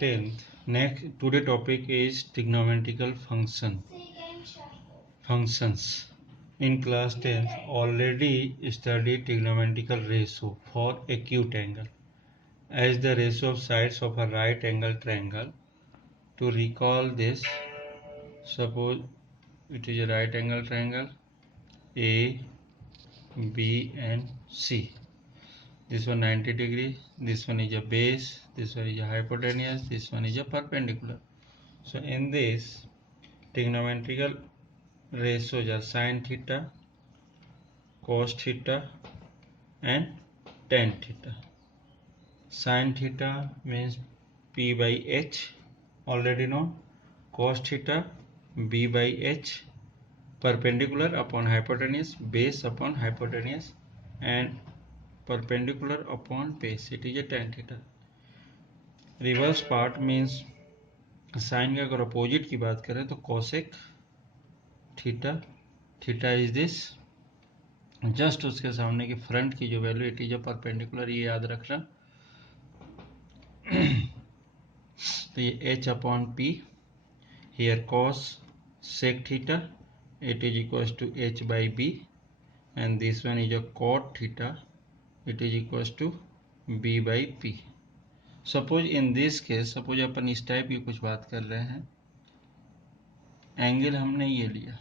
10th. Next, today topic is trigonometrical functions. In class 10th, already studied trigonometrical ratio for acute angle as the ratio of sides of a right angle triangle. To recall this, suppose it is a right angle triangle A, B and C. This one 90 degree, this one is a base, this one is a hypotenuse, this one is a perpendicular. So in this, trigonometrical ratios are sin theta, cos theta and tan theta. Sin theta means P by H, already known. Cos theta B by H, perpendicular upon hypotenuse, base upon hypotenuse and perpendicular upon base, it is a tan theta. Reverse part means sine का अगर opposite की बात करें तो cosec theta, theta is this, just उसके सामने की front की जो value it is a perpendicular, ये याद रखना। तो ये h upon P, here cosec theta it is equals to h by B and this one is a cot theta it is equals to b by P. Suppose in this case, suppose अपन इस type की कुछ बात कर रहे हैं, angle हमने ये लिया,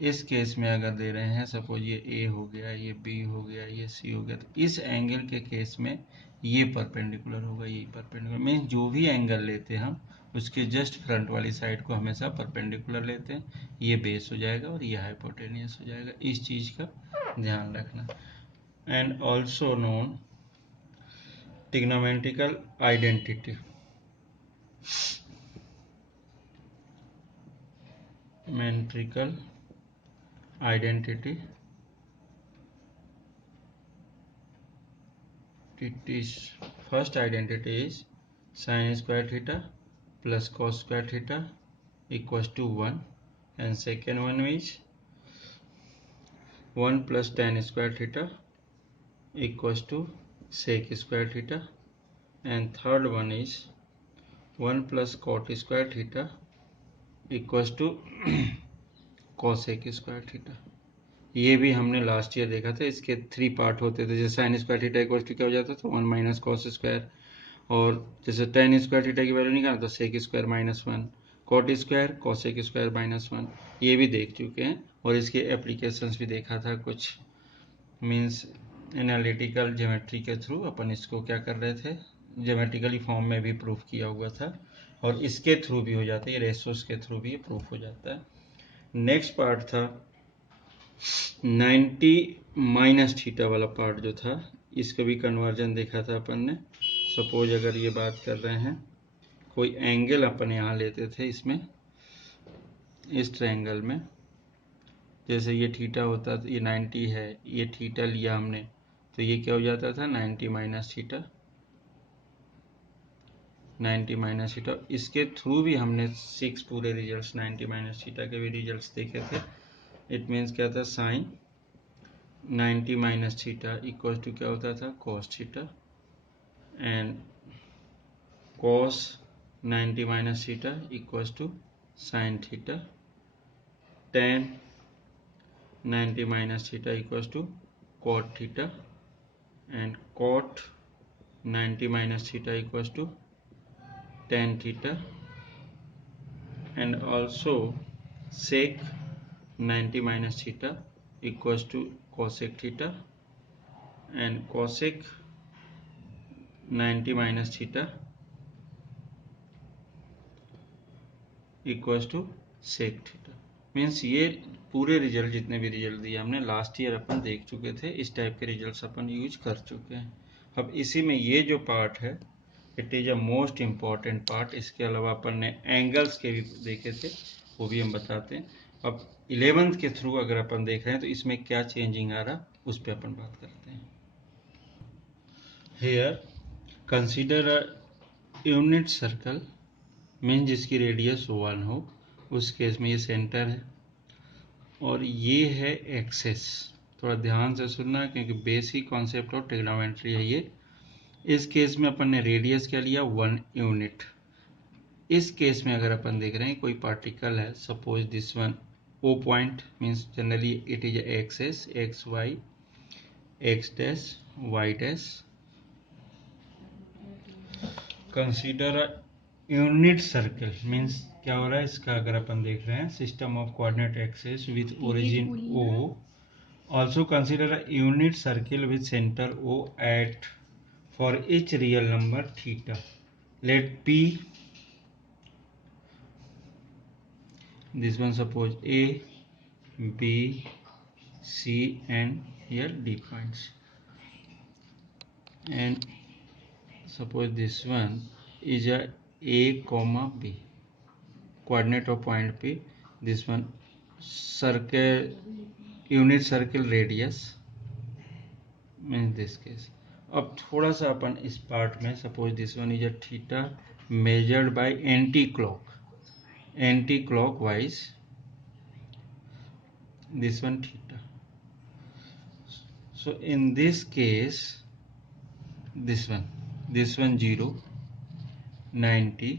इस केस में अगर दे रहे हैं सपोज ये A हो गया, ये B हो गया, ये C हो गया, तो इस एंगल के केस में ये परपेंडिकुलर होगा, ये परपेंडिकुलर मीन्स जो भी एंगल लेते हैं हम उसके जस्ट फ्रंट वाली साइड को हमेशा परपेंडिकुलर लेते हैं, ये बेस हो जाएगा और ये हाइपोटेनियस हो जाएगा। इस चीज का ध्यान रखना। And also known trigonometrical identity. Metrical identity. It is first identity is sin square theta plus cos square theta equals to 1, and second one is 1 plus tan square theta equals to sec square theta, and third one is 1 plus cot square theta equals to cosec square theta। ये भी हमने last year देखा था, इसके 3 part होते थे। जैसे sine square theta equal to क्या हो जाता था 1 माइनस कॉस स्क्वायर, और जैसे tan स्क्वायर थीटा की वैल्यू निकालना तो sec square minus 1, cot square cosec square minus 1, ये भी देख चुके हैं। और इसके एप्लीकेशंस भी देखा था कुछ, मीन्स एनालिटिकल ज्योमेट्री के थ्रू अपन इसको क्या कर रहे थे, ज्योमेट्रिकली फॉर्म में भी प्रूफ किया हुआ था, और इसके थ्रू भी हो जाता है, रेशोस के थ्रू भी प्रूफ हो जाता है। नेक्स्ट पार्ट था 90 माइनस थीटा वाला पार्ट जो था, इसका भी कन्वर्जन देखा था अपन ने। सपोज अगर ये बात कर रहे हैं, कोई एंगल अपन यहाँ लेते थे इसमें, इस ट्रायंगल में, जैसे ये थीटा होता था, ये 90 है, ये थीटा लिया हमने, तो ये क्या हो जाता था 90 माइनस थीटा, 90 माइनस थीटा। इसके थ्रू भी हमने 6 पूरे रिजल्ट्स 90 माइनस थीटा के भी रिजल्ट्स देखे थे। इट मीन्स क्या था, sine 90 minus theta equal to क्या होता था cos theta, and cos 90 minus theta equal to sine theta, tan 90 minus theta equals to cot theta, and cot 90 minus theta equals to tan theta, and also sec 90 minus theta equals to cosec theta, and cosec 90 minus theta equals to sec theta। Means ये पूरे result, जितने भी result दिए हमने last year अपन देख चुके थे, इस टाइप के रिजल्ट्स अपन यूज कर चुके हैं। अब इसी में ये जो पार्ट है it is a most important part. इसके अलावा अपन ने एंगल्स के भी देखे थे, वो भी हम बताते हैं। अब 11th के थ्रू अगर अपन देख रहे हैं तो इसमें क्या चेंजिंग आ रहा उस पर अपन बात करते हैं। Here consider a unit circle, mean जिसकी रेडियस 1 हो, उस केस में ये सेंटर है और ये है एक्सेस। थोड़ा ध्यान से सुनना क्योंकि बेसिक कॉन्सेप्ट ऑफ ट्रिग्नोमेट्री है ये। इस केस में अपन ने रेडियस क्या लिया 1 यूनिट। इस केस में अगर अपन देख रहे हैं कोई पार्टिकल है, suppose this one O point, means generally it is axes x y x dash y dash. Consider a unit circle, means क्या हो रहा है इसका, अगर अपन देख रहे हैं system of coordinate axes with origin O, also consider a unit circle with center O at for each real number theta. Let P, this one suppose A, B, C and here D points, and suppose this one is a comma B, coordinate of point P, this one circle, unit circle radius means this case. अब थोड़ा सा अपन इस part में, suppose this one is a theta measured by anti clock wise, this one theta. So in this case this one 0, 90,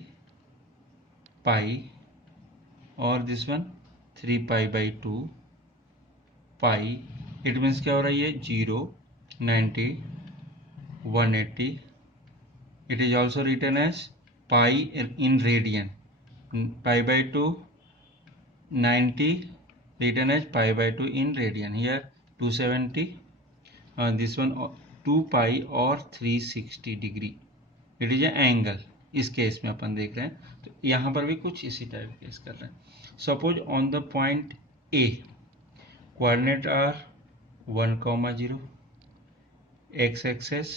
pi, और this one 3 pi by 2 pi. It means क्या हो रहा है ये 0, 90, 180. It is also written as pi in radian. Pi by 2, 90 written as pi by 2 in radian. Here 270, this one 2 pi और 360 degree. It is angle. इस case में अपन देख रहे हैं, तो यहाँ पर भी कुछ इसी टाइप केस कर रहे हैं. Suppose on the point A coordinate are 1,0, x axes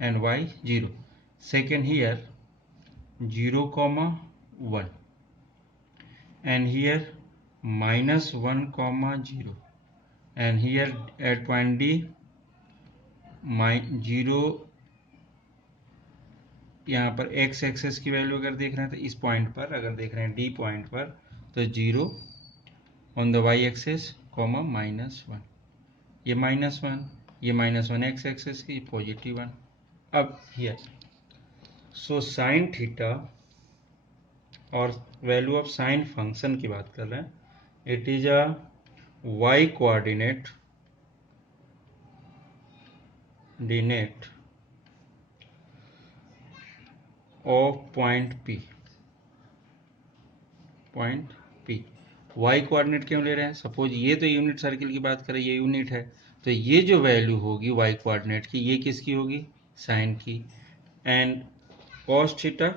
and y 0. Second here 0,1 and here -1,0 and here at point D 0. यहाँ पर x एक्सेस की वैल्यू अगर देख रहे हैं तो इस पॉइंट पर अगर देख रहे हैं D पॉइंट पर तो 0 on the y axes comma -1, ये -1, ये -1 x एक्सेस की पॉजिटिव 1. अब हियर सो साइन थीटा और वैल्यू ऑफ साइन फंक्शन की बात कर रहे हैं. It is a y coordinate dentate of point P. y coordinate क्यों ले रहे हैं, सपोज ये तो यूनिट सर्किल की बात करें, ये यूनिट है, तो ये जो वैल्यू होगी y कोऑर्डिनेट की, ये किसकी होगी, साइन की. And cos theta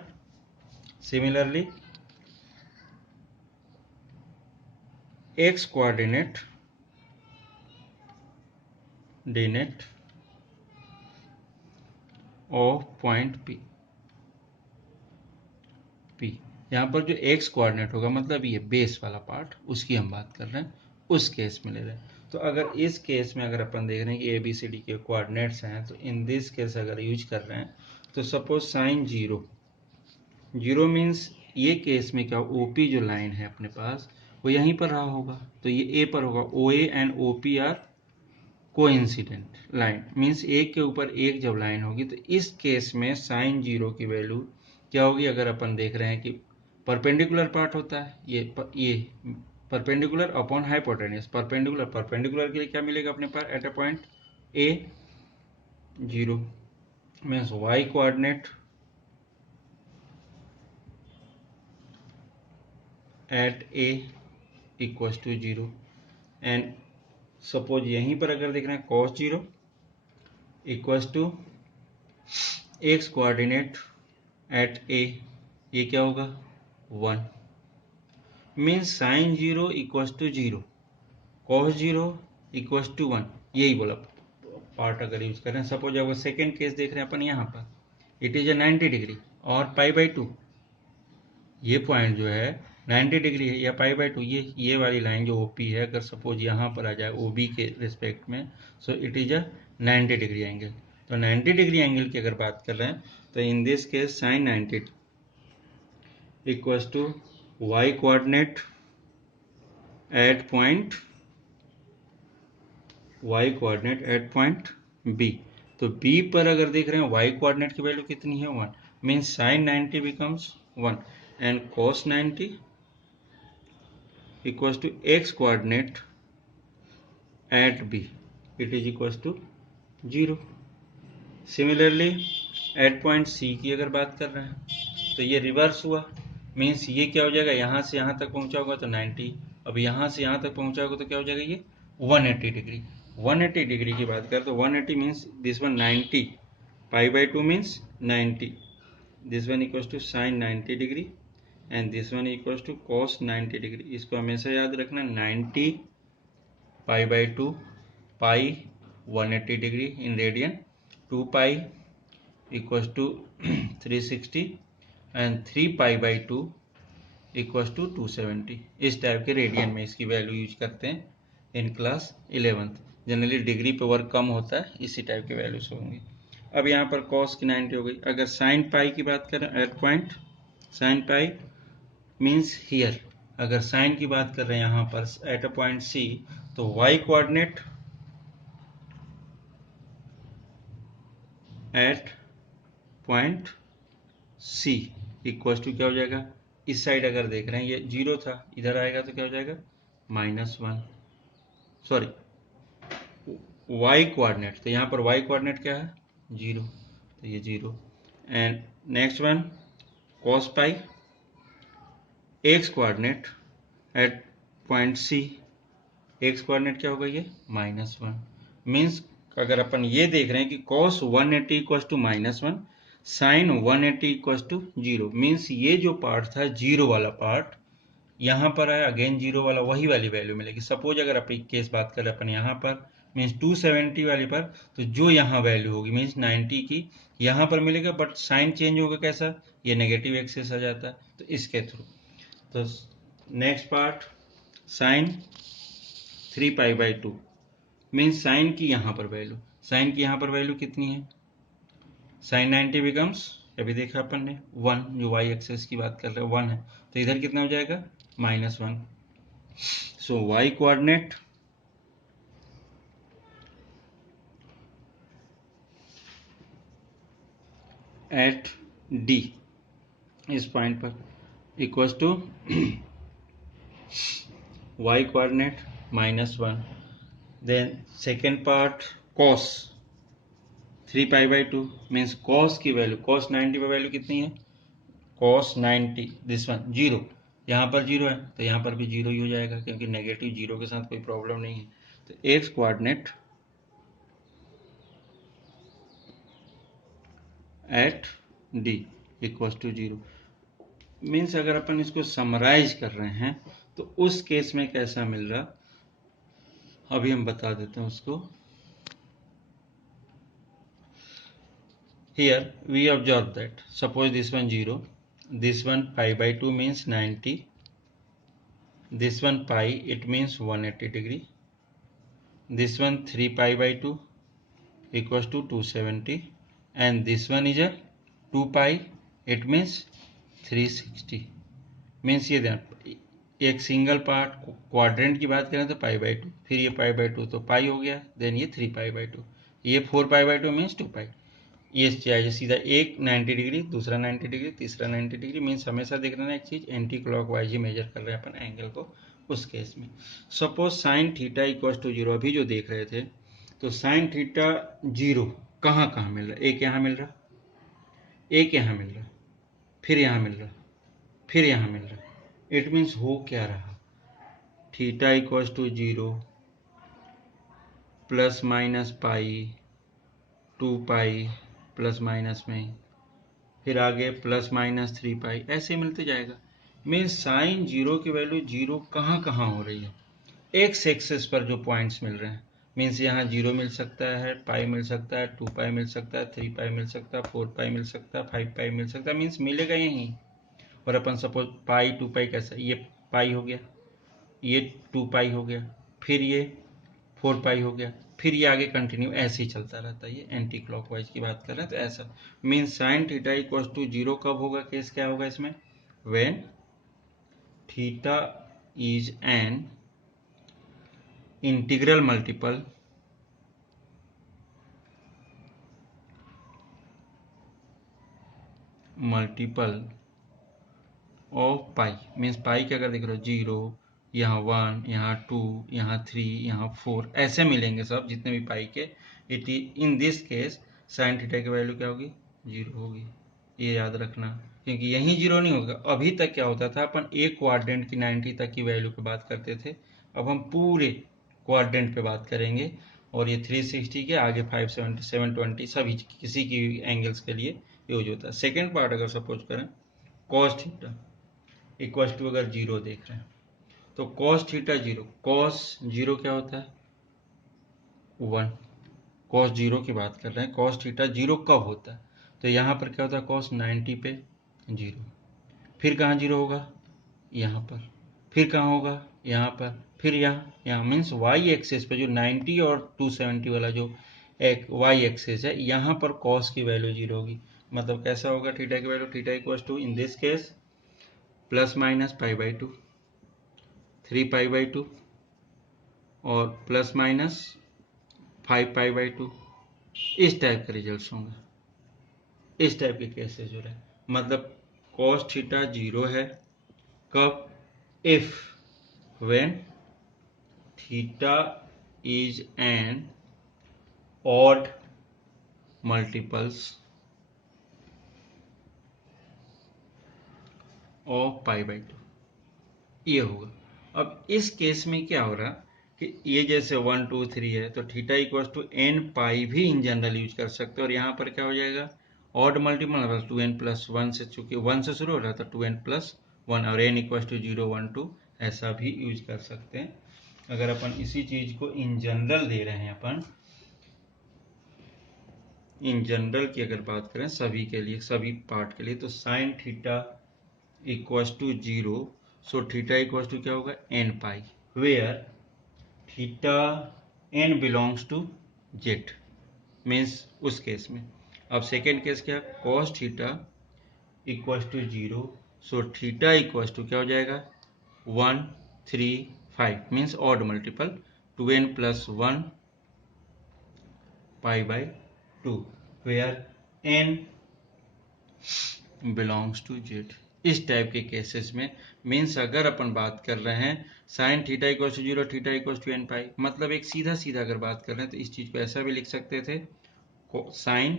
similarly x coordinate dentate of point P. यहाँ पर जो x कोऑर्डिनेट होगा मतलब ये बेस वाला पार्ट, उसकी हम बात कर रहे हैं, उस केस में ले रहे हैं. तो अगर इस केस में अगर अपन देख रहे हैं कि ABCD के कोऑर्डिनेट्स हैं, तो इन दिस केस अगर यूज कर रहे हैं तो सपोज साइन 0 मीन्स ये केस में क्या, OP जो लाइन है अपने पास वो यहीं पर रहा होगा, तो ये A पर होगा. OA and OP are coincident line, means एक के ऊपर एक जब लाइन होगी, तो इस केस में साइन 0 की वैल्यू क्या होगी, अगर अपन देख रहे हैं कि परपेंडिकुलर पार्ट होता है, ये परपेंडिकुलर अपॉन हाइपोटेन्यूज. परपेंडिकुलर के लिए क्या मिलेगा अपने पास at a point A 0 means y coordinate at A equals to 0. And suppose यहीं पर अगर देख रहे हैं cos 0 equals to x coordinate at A, ये क्या होगा 1. Means sine 0 equals to 0, cos 0 equals to 1. यही बोला पार्ट अगर यूज करें. सपोज अगर सेकेंड केस देख रहे हैं अपन यहाँ पर, इट इज अ 90 डिग्री और पाई बाई 2, ये पॉइंट जो है 90 डिग्री है या पाई बाई 2, ये वाली लाइन जो OP है अगर सपोज यहाँ पर आ जाए OB के रिस्पेक्ट में, so it is a 90 degree angle. तो 90 डिग्री एंगल की अगर बात कर रहे हैं तो in this case sine 90 equals to y coordinate at point B. तो बी पर अगर देख रहे हैं वाई कोऑर्डिनेट की वैल्यू कितनी है 1, means sine 90 becomes 1 and cos 90 equals to x coordinate at B it is equals to 0। Similarly at point C की अगर बात कर रहे हैं तो ये रिवर्स हुआ, मीन्स ये क्या हो जाएगा, यहाँ से यहाँ तक पहुँचा होगा तो 90, अब यहाँ से यहाँ तक पहुँचा होगा तो क्या हो जाएगा ये 180 डिग्री। 180 डिग्री की बात करें तो 180 means this one 90, pi by 2 means 90, this one equals to sine 90 degree and this one equals to cos 90 degree. इसको हमेशा याद रखना, 90 pi by 2 pi 180 degree in radian, 2 pi equals to 360 and 3 pi by 2 equals to 270। इस type के radian में इसकी value use करते हैं in class 11th। Generally degree पे वर्क कम होता है, इसी टाइप के वैल्यूज होंगे। अब यहाँ पर कॉस की 90 हो गई। अगर साइन पाई की बात करें at point sine pi means here, अगर साइन की बात कर रहे हैं यहाँ पर एट अ पॉइंट सी तो y coordinate at point C equal to क्या हो जाएगा, इस साइड अगर देख रहे हैं ये 0 था, इधर आएगा तो क्या हो जाएगा -1, सॉरी वाई कोऑर्डिनेट, तो यहाँ पर वाई कोऑर्डिनेट क्या है 0, तो ये 0 and next one cos pi x coordinate at point C, x coordinate क्या होगा ये -1, मीन्स अगर अपन ये देख रहे हैं कि cos 180 equal to -1, sine 180 equal to 0, means ये जो पार्ट था 0 वाला पार्ट यहाँ पर आया, अगेन 0 वाला वही वाली वैल्यू मिलेगी। सपोज अगर अपन केस बात करें अपन यहाँ पर मीन्स 270 वाली पर, तो जो यहाँ वैल्यू होगी मीन्स 90 की यहाँ पर मिलेगा, बट साइन चेंज होगा कैसा, ये नेगेटिव एक्सेस आ जाता है तो इसके थ्रू। तो next part sine 3 pi by 2 means sine की यहाँ पर वैल्यू, साइन की यहाँ पर वैल्यू कितनी है, साइन 90 बिकम्स अभी देखा अपन ने 1, जो वाई एक्सेस की बात कर रहे हैं 1 है, तो इधर कितना हो जाएगा -1। So y coordinate at D इस पॉइंट पर equals to y coordinate -1, then second part cos 3 pi by 2 means cos की वैल्यू, cos 90 पर वैल्यू कितनी है cos 90, दिस वन 0, यहाँ पर 0 है तो यहाँ पर भी 0 ही हो जाएगा क्योंकि नेगेटिव 0 के साथ कोई प्रॉब्लम नहीं है। तो x coordinate at D equals to 0, means अगर अपन इसको समराइज कर रहे हैं तो उस केस में कैसा मिल रहा अभी हम बता देते हैं उसको। Here we observe that suppose this one 0, this one pi by 2 means 90, this one pi it means 180 degree, this one 3 pi by 2 equals to 270 and this one is a 2 pi it means 360, means ये ध्यान एक single part quadrant की बात करें तो पाई by 2, फिर ये पाई by 2 तो पाई हो गया, देन ये 3 पाई बाई 2, ये 4 पाई बाई 2 मीन्स 2 पाई, ये चाहिए सीधा एक 90 डिग्री, दूसरा 90 डिग्री, तीसरा 90 डिग्री, मीन्स हमेशा देख रहे ना एक चीज एंटी क्लॉकवाइज ही मेजर कर रहे हैं अपन एंगल को। उस केस में suppose sine theta equal to 0, अभी जो देख रहे थे तो साइन थीटा 0 कहाँ कहाँ मिल रहा है, एक यहाँ मिल रहा, एक यहाँ मिल रहा, फिर यहाँ मिल रहा, फिर यहाँ मिल रहा, इट मीन्स हो क्या रहा, theta equal to 0 plus minus pi 2 pi plus minus में, फिर आगे प्लस माइनस 3 पाई, ऐसे मिलते जाएगा। मीन्स साइन 0 की वैल्यू 0 कहाँ कहाँ हो रही है, एक्स एक्सेस पर जो पॉइंट्स मिल रहे हैं, मीन्स यहाँ 0 मिल सकता है, पाई मिल सकता है, 2 पाई मिल सकता है, 3 पाई मिल सकता है, 4 पाई मिल सकता है, 5 पाई मिल सकता है, मीन्स मिलेगा यहीं। और अपन सपोज पाई 2 पाई कैसा, ये पाई हो गया, ये 2 पाई हो गया, फिर ये 4 पाई हो गया, फिर ये आगे कंटिन्यू ऐसे ही चलता रहता है, ये एंटी क्लॉकवाइज की बात कर रहे हैं तो ऐसा mean sine theta equal to 0 कब होगा, केस क्या होगा इसमें, when theta is an integral multiple multiple of pi, means pi के अगर देख रहे हो 0, यहाँ 1, यहाँ 2, यहाँ 3, यहाँ 4, ऐसे मिलेंगे सब जितने भी पाई के। It in this case sine theta की वैल्यू क्या होगी, 0 होगी। ये याद रखना, क्योंकि यहीं 0 नहीं होगा। अभी तक क्या होता था, अपन एक क्वाड्रेंट की 90 तक की वैल्यू पे बात करते थे, अब हम पूरे क्वाड्रेंट पे बात करेंगे। और ये 360 के आगे 570, 720 सभी किसी की एंगल्स के लिए यूज होता है। सेकेंड पार्ट अगर सपोज करें कॉस थीटा इक्वल टू अगर 0 देख रहे हैं तो कॉस थीटा 0, कॉस 0 क्या होता है 1, कॉस 0 की बात कर रहे हैं। कॉस थीटा 0 कब होता है, तो यहाँ पर क्या होता है कॉस 90 पे 0, फिर कहाँ 0 होगा, यहाँ पर, फिर कहाँ होगा, यहाँ पर, फिर यहाँ मीन्स वाई एक्सेस पे जो 90 और 270 वाला जो एक वाई एक्सेस है, यहाँ पर कॉस की वैल्यू 0 होगी। मतलब कैसा होगा थीटा की value, theta equal to in this case plus minus π/2, 3π/2 और प्लस माइनस 5π/2, इस टाइप के रिजल्ट्स होंगे। इस टाइप के केसेस हो रहे हैं। मतलब cos थीटा 0 है कब, if when theta is an odd multiples of π/2, ये होगा। अब इस केस में क्या हो रहा कि ये जैसे 1 2 3 है तो थीटा इक्वल टू n पाई भी इन जनरल यूज कर सकते हैं। और यहाँ पर क्या हो जाएगा ऑड मल्टीपल 2n प्लस 1 से, चूंकि 1 से शुरू हो रहा था 2n प्लस 1 और n इक्वल टू 0 1 2 ऐसा भी यूज कर सकते हैं। अगर अपन इसी चीज को इन जनरल दे रहे हैं, अपन इन जनरल की अगर बात करें सभी के लिए, सभी पार्ट के लिए, तो sine theta equal to 0, so theta equal to क्या होगा n pi, where theta n belongs to Z, means उस केस में। अब सेकेंड केस क्या, cos theta equal to 0, so theta equal to क्या हो जाएगा 1 3 5, means odd multiple 2n plus 1 π/2, where n belongs to Z. इस टाइप के cases में मीन्स अगर अपन बात कर रहे हैं sign theta equal to 0, theta equal to n pi, मतलब एक सीधा सीधा अगर बात कर रहे हैं तो इस चीज को ऐसा भी लिख सकते थे sine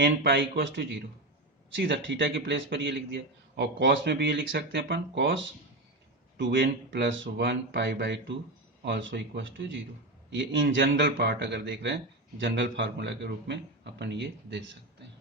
n pi equal to 0, सीधा थीटा के प्लेस पर ये लिख दिया। और कॉस में भी ये लिख सकते हैं अपन cos 2n plus 1 π/2 also equal to 0। ये इन जनरल पार्ट अगर देख रहे हैं जनरल फार्मूला के रूप में अपन ये दे सकते हैं।